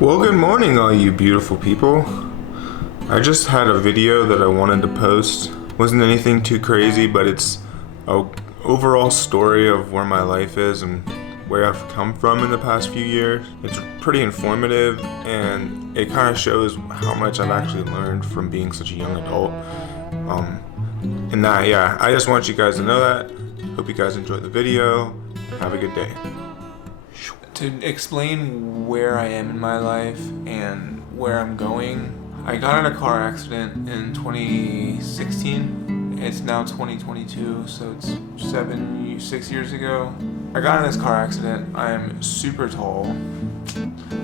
Well, good morning, all you beautiful people. I just had a video that I wanted to post. Wasn't anything too crazy, but it's a overall story of where my life is and where I've come from in the past few years. It's pretty informative and it kind of shows how much I've actually learned from being such a young adult. I just want you guys to know that. Hope you guys enjoyed the video. Have a good day. To explain where I am in my life and where I'm going, I got in a car accident in 2016. It's now 2022, so it's 6 years ago. I got in this car accident. I'm super tall.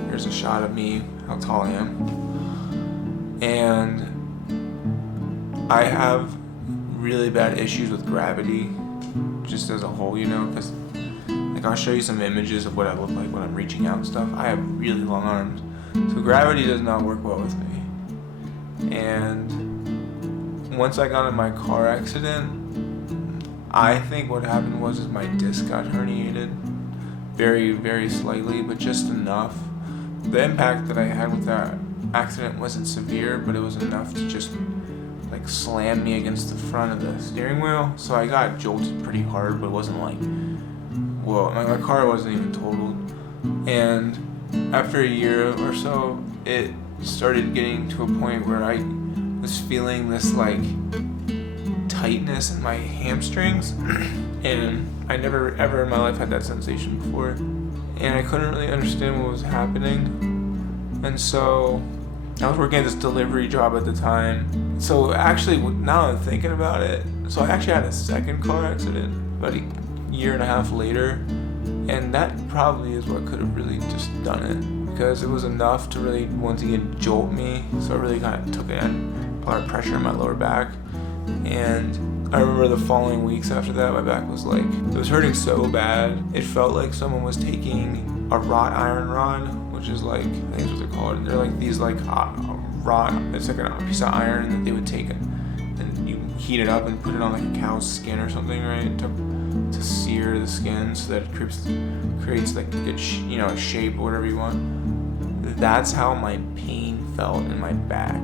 Here's a shot of me, how tall I am. And I have really bad issues with gravity, just as a whole, because I'll show you some images of what I look like when I'm reaching out and stuff. I have really long arms, so gravity does not work well with me. And once I got in my car accident, I think what happened was my disc got herniated, very, very slightly, but just enough. The impact that I had with that accident wasn't severe, but it was enough to just slam me against the front of the steering wheel. So I got jolted pretty hard, but it wasn't my car wasn't even totaled. And after a year or so, it started getting to a point where I was feeling this tightness in my hamstrings. And I never ever in my life had that sensation before. And I couldn't really understand what was happening. And so I was working at this delivery job at the time. So actually, now I'm thinking about it, so I actually had a second car accident about a year and a half later, and that probably is what could have really just done it, because it was enough to really once again jolt me. So it really kind of took a lot of pressure in my lower back. And I remember the following weeks after that, my back was it was hurting so bad. It felt like someone was taking a wrought iron rod, which is I think that's what they're called. And they're these rod. It's a piece of iron that they would take and you heat it up and put it on a cow's skin or something, right? To sear the skin so that it creates a good a shape or whatever you want. That's how my pain felt in my back.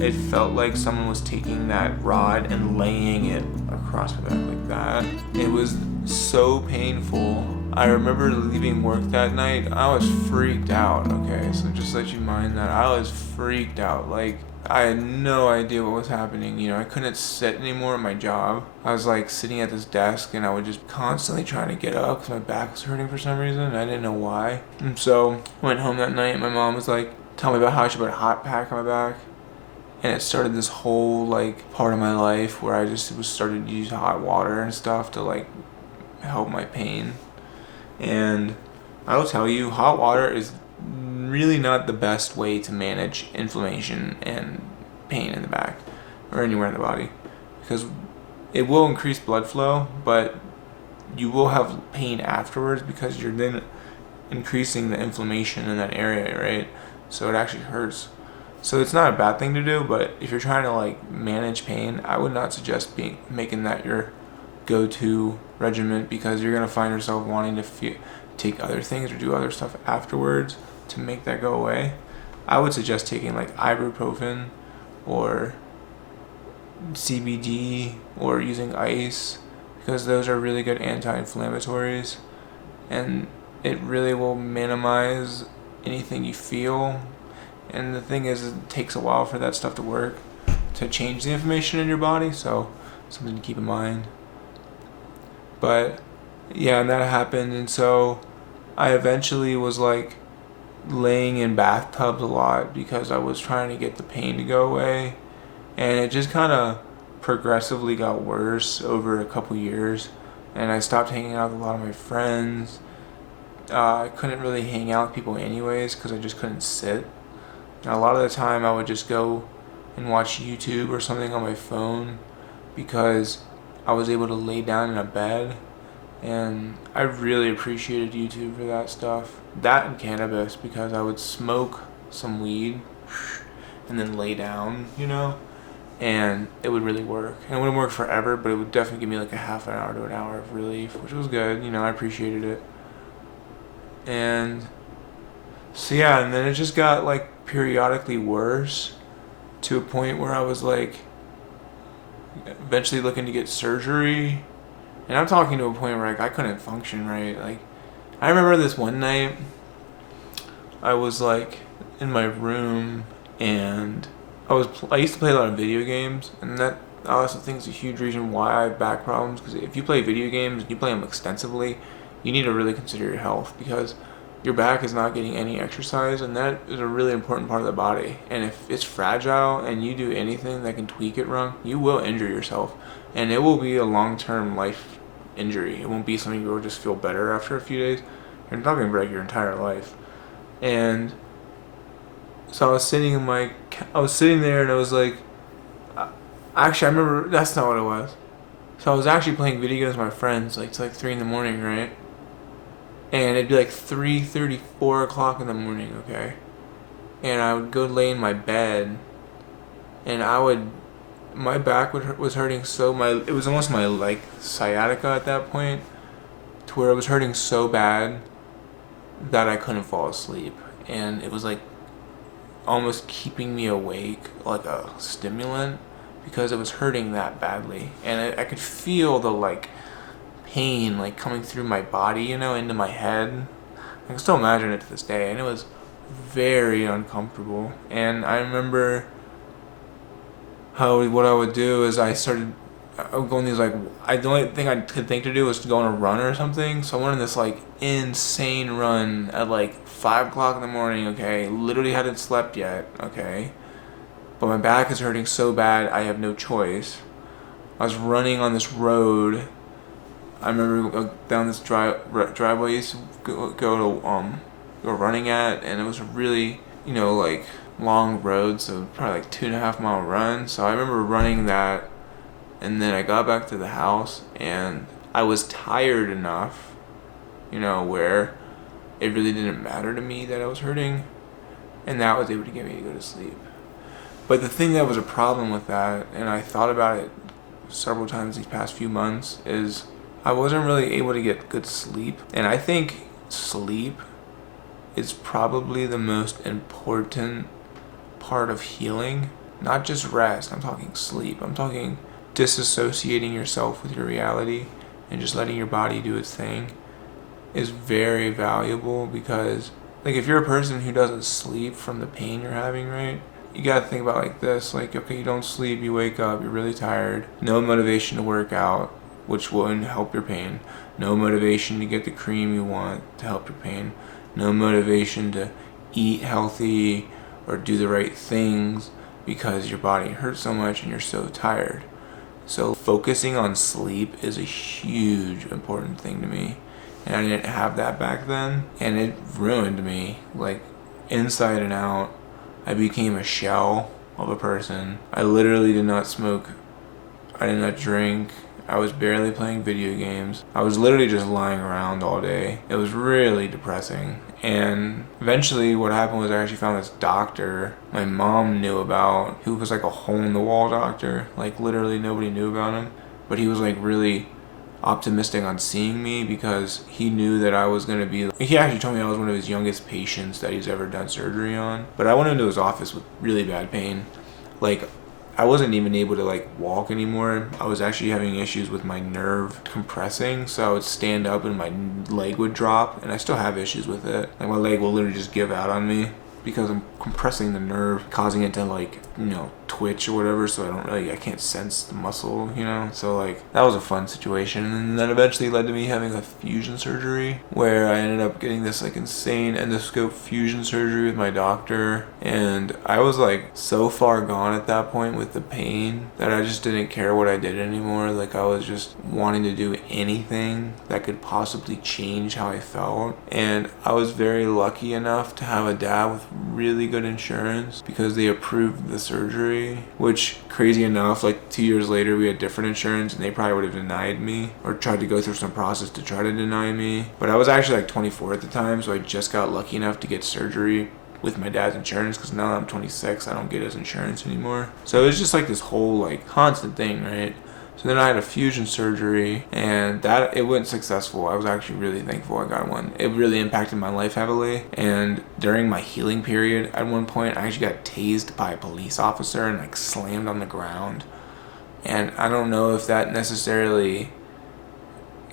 It felt like someone was taking that rod and laying it across my back like that. It was so painful. I remember leaving work that night. I was freaked out, okay? So just let you mind that. I was freaked out. I had no idea what was happening. I couldn't sit anymore at my job. I was sitting at this desk and I was just constantly trying to get up because my back was hurting for some reason. And I didn't know why. And so I went home that night and my mom was telling me about how she put a hot pack on my back. And it started this whole part of my life where I just started to use hot water and stuff to help my pain. And I will tell you, hot water is really not the best way to manage inflammation and pain in the back or anywhere in the body, because it will increase blood flow, but you will have pain afterwards because you're then increasing the inflammation in that area, right? So it actually hurts. So it's not a bad thing to do, but if you're trying to manage pain, I would not suggest making that your go-to regimen, because you're gonna find yourself wanting to take other things or do other stuff afterwards to make that go away. I would suggest taking ibuprofen or CBD or using ice, because those are really good anti-inflammatories, and it really will minimize anything you feel. And the thing is, it takes a while for that stuff to work, to change the inflammation in your body, so something to keep in mind. But yeah, and that happened, and so I eventually was laying in bathtubs a lot because I was trying to get the pain to go away, and it just kind of progressively got worse over a couple years, and I stopped hanging out with a lot of my friends. I couldn't really hang out with people anyways because I just couldn't sit. And a lot of the time I would just go and watch YouTube or something on my phone because I was able to lay down in a bed, and I really appreciated YouTube for that stuff. That and cannabis, because I would smoke some weed and then lay down, and it would really work. And it wouldn't work forever, but it would definitely give me a half an hour to an hour of relief, which was good. I appreciated it. And So yeah, and then it just got like periodically worse to a point where I was like eventually looking to get surgery. And I'm talking to a point where like I couldn't function right. Like I remember this one night I was like in my room and I used to play a lot of video games, and that I also think is a huge reason why I have back problems, because if you play video games and you play them extensively, you need to really consider your health, because your back is not getting any exercise, and that is a really important part of the body. And if it's fragile and you do anything that can tweak it wrong, you will injure yourself, and it will be a long-term life injury. It won't be something you will just feel better after a few days. You're not going to break your entire life. And so I was sitting there and I was like, actually, I remember that's not what it was. So I was actually playing video games with my friends, like, to like 3 in the morning, right? And it'd be like 3:30, 4 o'clock in the morning, okay? And I would go lay in my bed, and my back was hurting it was almost my, like, sciatica at that point, to where it was hurting so bad that I couldn't fall asleep. And it was like almost keeping me awake like a stimulant, because it was hurting that badly, and I could feel the like pain like coming through my body, into my head. I can still imagine it to this day, and it was very uncomfortable. And I remember what I would do is I would go on these, like, the only thing I could think to do was to go on a run or something. So I went on this like insane run at like 5 o'clock in the morning, okay? Literally hadn't slept yet, okay? But my back is hurting so bad, I have no choice. I was running on this road. I remember down this driveway I used to go running at, and it was a really, like, long road, so probably like 2.5 mile run. So I remember running that, and then I got back to the house, and I was tired enough, where it really didn't matter to me that I was hurting, and that was able to get me to go to sleep. But the thing that was a problem with that, and I thought about it several times these past few months, is I wasn't really able to get good sleep. And I think sleep is probably the most important part of healing. Not just rest, I'm talking sleep. I'm talking disassociating yourself with your reality and just letting your body do its thing is very valuable, because, like, if you're a person who doesn't sleep from the pain you're having, right? You gotta think about it like this, like, okay, you don't sleep, you wake up, you're really tired, no motivation to work out, which wouldn't help your pain, no motivation to get the cream you want to help your pain, no motivation to eat healthy or do the right things because your body hurts so much and you're so tired. So focusing on sleep is a huge important thing to me, and I didn't have that back then, and it ruined me, like, inside and out. I became a shell of a person. I literally did not smoke. I did not drink. I was barely playing video games. I was literally just lying around all day. It was really depressing. And eventually what happened was I actually found this doctor my mom knew about, who was like a hole-in-the-wall doctor. Like, literally nobody knew about him. But he was like really optimistic on seeing me, because he knew that I was going to be... He actually told me I was one of his youngest patients that he's ever done surgery on. But I went into his office with really bad pain. Like, I wasn't even able to like walk anymore. I was actually having issues with my nerve compressing, so I would stand up and my leg would drop, and I still have issues with it. Like, my leg will literally just give out on me because I'm compressing the nerve, causing it to like, twitch or whatever, so I can't sense the muscle, so like, that was a fun situation. And that eventually led to me having a fusion surgery, where I ended up getting this like insane endoscope fusion surgery with my doctor, and I was like so far gone at that point with the pain that I just didn't care what I did anymore. Like, I was just wanting to do anything that could possibly change how I felt. And I was very lucky enough to have a dad with really good insurance, because they approved the surgery, which, crazy enough, like 2 years later we had different insurance and they probably would have denied me or tried to go through some process to try to deny me. But I was actually like 24 at the time, so I just got lucky enough to get surgery with my dad's insurance, because now that I'm 26 I don't get his insurance anymore. So it was just like this whole like constant thing, right? So then I had a fusion surgery, and that it went successful. I was actually really thankful I got one. It really impacted my life heavily. And during my healing period, at one point, I actually got tased by a police officer and like slammed on the ground. And I don't know if that necessarily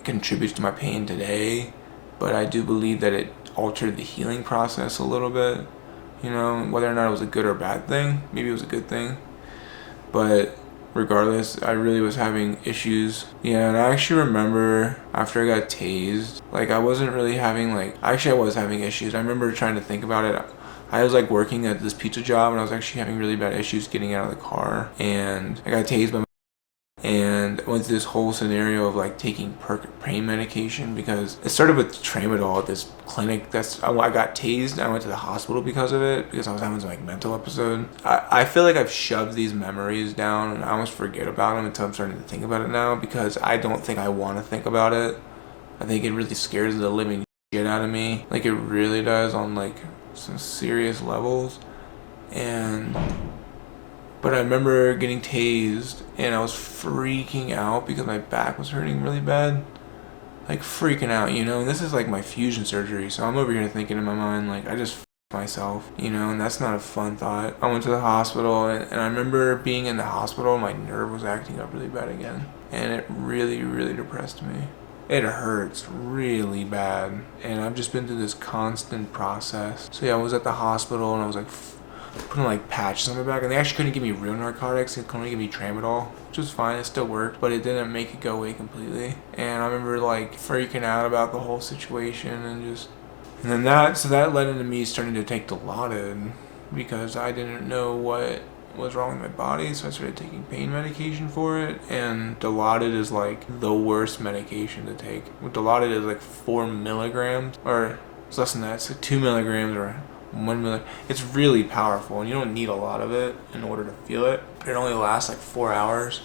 contributes to my pain today, but I do believe that it altered the healing process a little bit. You know, whether or not it was a good or bad thing, maybe it was a good thing. But regardless, I really was having issues. Yeah, and I actually remember after I got tased, like I wasn't really having I was having issues. I remember trying to think about it. I was like working at this pizza job and I was actually having really bad issues getting out of the car, and I got tased by my, and I went through this whole scenario of like taking pain medication, because it started with tramadol at this clinic. I got tased and I went to the hospital because of it, because I was having some like mental episode. I feel like I've shoved these memories down and I almost forget about them until I'm starting to think about it now, because I don't think I want to think about it. I think it really scares the living shit out of me. Like it really does on like some serious levels. But I remember getting tased and I was freaking out because my back was hurting really bad. Like freaking out, you know, and this is like my fusion surgery, so I'm over here thinking in my mind, like, I just myself, you know, and that's not a fun thought. I went to the hospital, and I remember being in the hospital, my nerve was acting up really bad again, and it really, really depressed me. It hurts really bad, and I've just been through this constant process. So yeah, I was at the hospital, and I was like putting like patches on my back, and they actually couldn't give me real narcotics. They could only give me tramadol, which was fine. It still worked, but it didn't make it go away completely. And I remember like freaking out about the whole situation, and then that led into me starting to take Dilaudid, because I didn't know what was wrong with my body, so I started taking pain medication for it. And Dilaudid is like the worst medication to take. Dilaudid is like 4 milligrams, or it's less than that. It's like 2 milligrams or 1 milligram. It's really powerful, and you don't need a lot of it in order to feel it. It only lasts like 4 hours,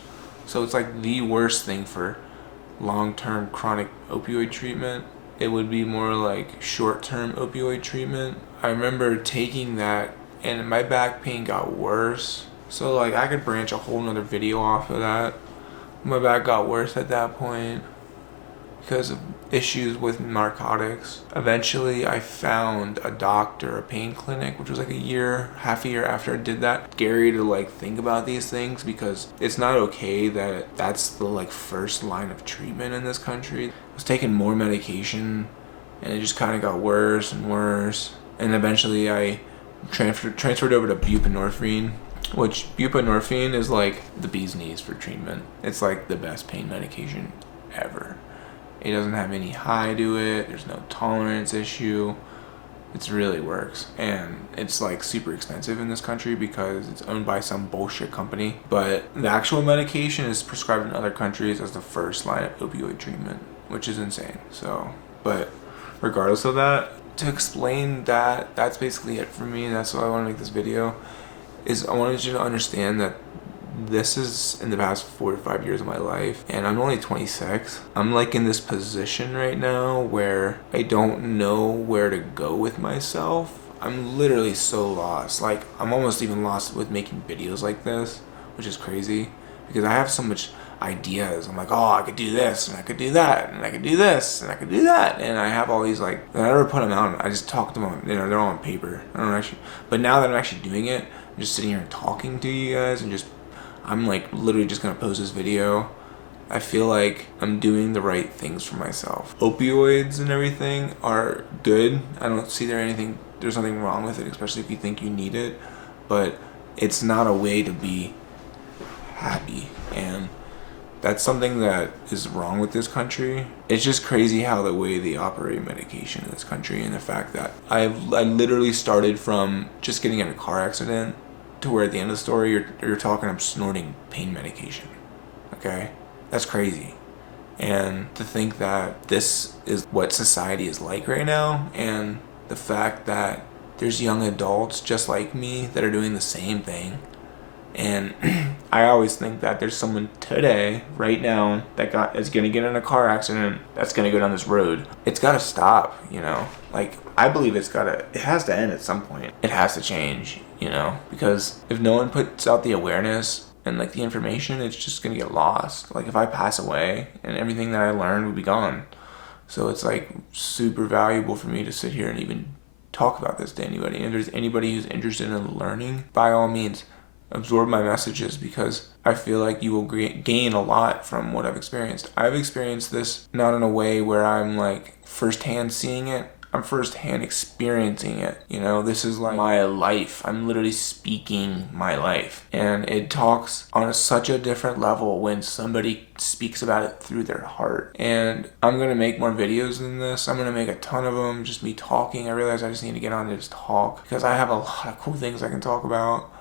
so it's like the worst thing for long-term chronic opioid treatment. It would be more like short-term opioid treatment. I remember taking that, and my back pain got worse. So like I could branch a whole nother video off of that. My back got worse at that point because of issues with narcotics. Eventually I found a doctor, a pain clinic, which was like half a year after I did that. Scary to like think about these things, because it's not okay that that's the like first line of treatment in this country. I was taking more medication, and it just kind of got worse and worse. And eventually I transferred over to buprenorphine, which buprenorphine is like the bee's knees for treatment. It's like the best pain medication ever. It doesn't have any high to it. There's no tolerance issue. It really works. And it's like super expensive in this country because it's owned by some bullshit company. But the actual medication is prescribed in other countries as the first line of opioid treatment, which is insane. So, but regardless of that, to explain that, that's basically it for me. And that's why I want to make this video, is I wanted you to understand that this is in the past 4 to 5 years of my life, and I'm only 26. I'm like in this position right now where I don't know where to go with myself. I'm literally so lost. Like I'm almost even lost with making videos like this, which is crazy because I have so much ideas. I'm like, oh, I could do this and I could do that and I could do this and I could do that, and I have all these like, and I never put them out. I just talk them on, you know, they're all on paper. I don't actually, but now that I'm actually doing it, I'm just sitting here and talking to you guys, and I'm like literally just gonna post this video. I feel like I'm doing the right things for myself. Opioids and everything are good. I don't see there's nothing wrong with it, especially if you think you need it, but it's not a way to be happy, and that's something that is wrong with this country. It's just crazy how the way they operate medication in this country, and the fact that I literally started from just getting in a car accident to where at the end of the story you're talking, I'm snorting pain medication. Okay? That's crazy. And to think that this is what society is like right now, and the fact that there's young adults just like me that are doing the same thing. And I always think that there's someone today, right now, that is gonna get in a car accident, that's gonna go down this road. It's gotta stop, you know? Like, I believe it has to end at some point. It has to change, you know? Because if no one puts out the awareness and like the information, it's just gonna get lost. Like if I pass away and everything that I learned would be gone. So it's like super valuable for me to sit here and even talk about this to anybody. And if there's anybody who's interested in learning, by all means, absorb my messages, because I feel like you will gain a lot from what I've experienced. I've experienced this not in a way where I'm like firsthand seeing it. I'm firsthand experiencing it. You know, this is like my life. I'm literally speaking my life. And it talks on such a different level when somebody speaks about it through their heart. And I'm going to make more videos than this. I'm going to make a ton of them, just me talking. I realize I just need to get on and just talk, because I have a lot of cool things I can talk about.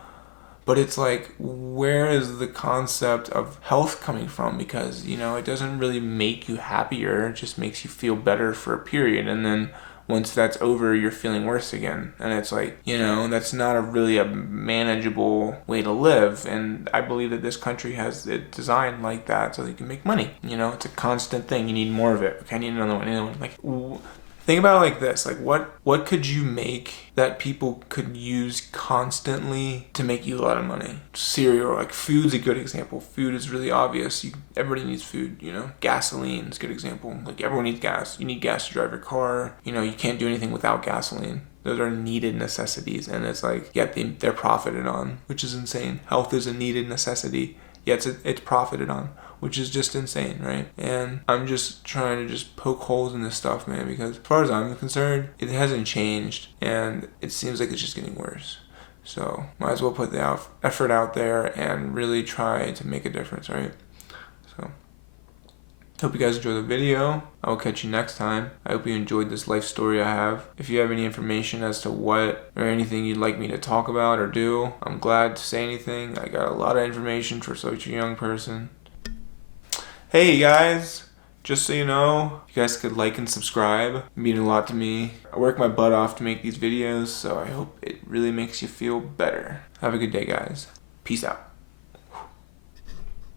But it's like, where is the concept of health coming from? Because, you know, it doesn't really make you happier. It just makes you feel better for a period. And then once that's over, you're feeling worse again. And it's like, you know, that's not really a manageable way to live. And I believe that this country has it designed like that so they can make money. You know, it's a constant thing. You need more of it. Okay, I need another one. Like, think about it like this. Like, what could you make that people could use constantly to make you a lot of money? Cereal, like food's a good example. Food is really obvious. Everybody needs food, you know? Gasoline is a good example. Like, everyone needs gas. You need gas to drive your car. You know, you can't do anything without gasoline. Those are needed necessities. And it's like, yet they're profited on, which is insane. Health is a needed necessity, yet it's profited on, which is just insane, right? And I'm just trying to just poke holes in this stuff, man, because as far as I'm concerned, it hasn't changed, and it seems like it's just getting worse. So might as well put the effort out there and really try to make a difference, right? So hope you guys enjoyed the video. I will catch you next time. I hope you enjoyed this life story I have. If you have any information as to what or anything you'd like me to talk about or do, I'm glad to say anything. I got a lot of information for such a young person. Hey guys, just so you know, you guys could like and subscribe. It means a lot to me. I work my butt off to make these videos, so I hope it really makes you feel better. Have a good day, guys. Peace out.